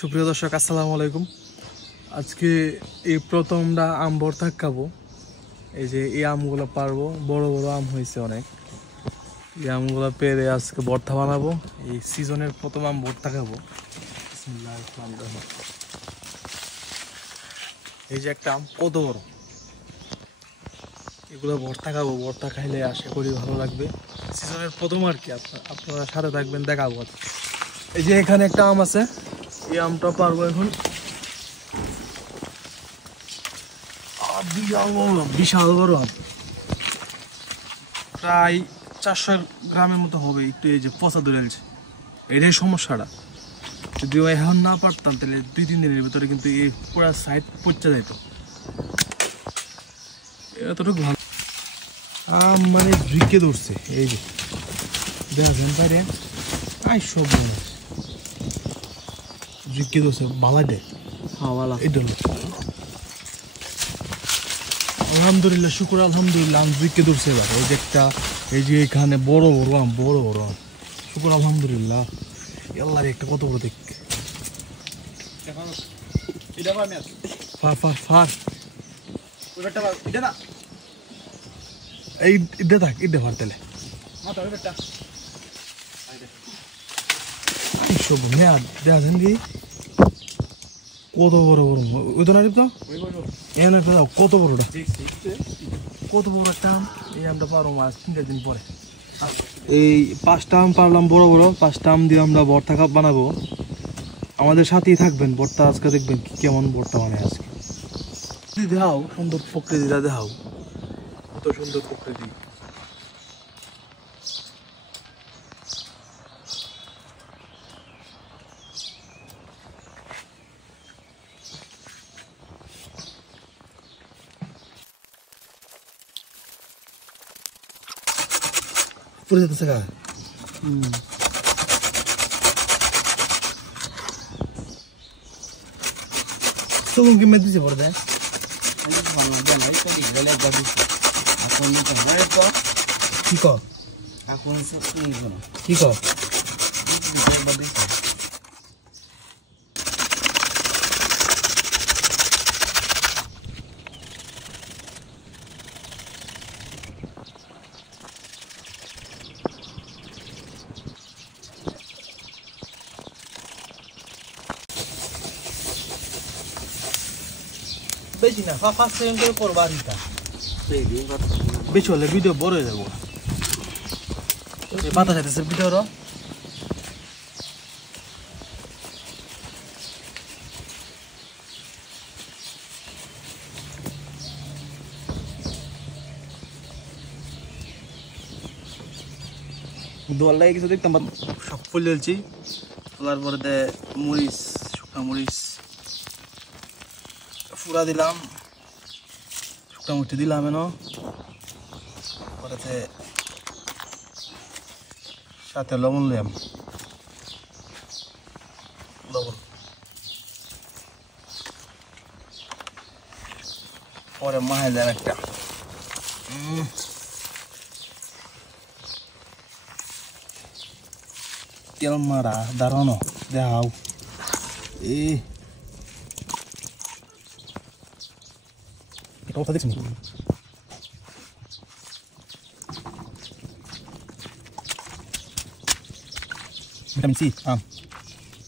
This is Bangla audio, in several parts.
সুপ্রিয় দর্শক আসসালামু আলাইকুম। আজকে এই প্রথমটা আম ভর্তা খাবো। এই যে এই আমগুলো পারবো, বড় বড় আম হয়েছে অনেক। এই আমগুলো পেরে আজকে ভর্তা বানাবো। এই সিজনের প্রথম আম ভর্তা খাবো। বিসমিল্লাহির রহমানির রহিম। এই যে একটা আম কত বড়, এগুলো ভর্তা খাবো। ভর্তা খাইলে আশা করি ভালো লাগবে। সিজনের প্রথম আর কি, আপনারা সাথে থাকবেন, দেখাবো। এই যে এখানে একটা আম আছে, এই আমটা পারবো এখন। বিশাল বড় আম, প্রায় 400 গ্রামের মতো হবে। একটু এই যে পচা ধরেছে, এটাই সমস্যাটা। যদিও এখন না পারতাম তাহলে 2-3 দিনের ভিতরে কিন্তু এই পুরো সাইড পচে যাইতো। এতটুকু ভালো আম মানে ঢুকে ধরছে। এই যে দেখেন পারে সব ঢুকে ধরছে, বালা দেয়। এটা আলহামদুলিল্লাহ, শুকুর আলহামদুলিল্লাহ, আম ঢুকে ধরছে এবার। এই যে একটা, এই যে এখানে বড় বড় আম, বড় বড় আম, শুকুর আলহামদুলিল্লাহ। আল্লাহর একটা কত বড় দেখ। এই ইডে থাক, ইডে ভার তেলে সব মেয়াদ দেখেন কি কত বড় বড়। ওই তো না তো কত বড়টা, কত বড় একটা আম। এই আমটা পারো মাছ 3 দিন পরে। এই 5টা আম পারলাম, বড় বড় 5টা আম দিয়ে আমরা ভর্তা কাপ বানাবো। আমাদের সাথেই থাকবেন। ভর্তা আজকে দেখবেন কেমন ভর্তা বানায় আজকে। দেখাও সুন্দর প্রকৃতিটা, দেখাও কত সুন্দর প্রকৃতি। পড়ে যেতেছে গা। তখন কি মেয়ে দিছে পড়ে দেয় কি ক কি ক বেশি না, 5 সেকেন্ড করে করবা। বেশি হলে ভিডিও বড় হয়ে যাবো। বাতাস যাইতেছে ভিডিওর। দোয়াল লাগে কিছু দেখতাম, সব ফুল জ্বলছি। তোলার পরে মরিচ, শুকনা মরিচ ফুরা দিলাম, শুকনা মরিচ দিলাম এনো। পরে সাথে লবণ নিলাম, লবণ। পরে মাহাই দিলাম একটা। তেল মারা দাঁড়ানো দেখাও। কথা দেখছি ভিটামিন সি আম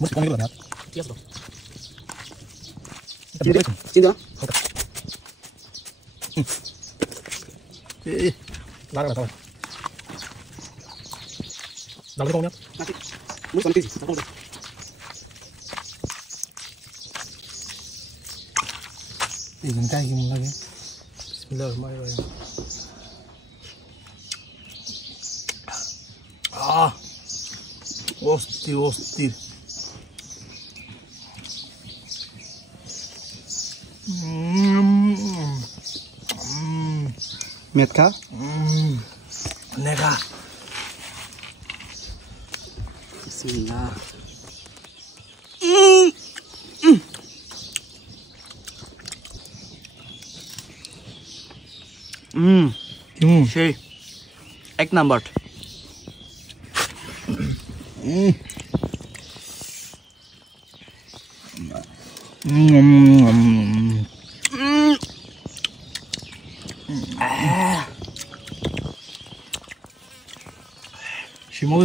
মুসি কমে গেল না। ঠিক আছে তো এটা চিন্তা লাগা না। দাও দাও না নাকি মুসি কমে গেছে তারপর এই দিন কাই কেমন লাগে। বিসমিল্লাহির রহমানির রহিম। অস্থির অস্থির। মেটকা নেগা। বিসমিল্লাহ। সেই 1 নাম্বার। শিমুল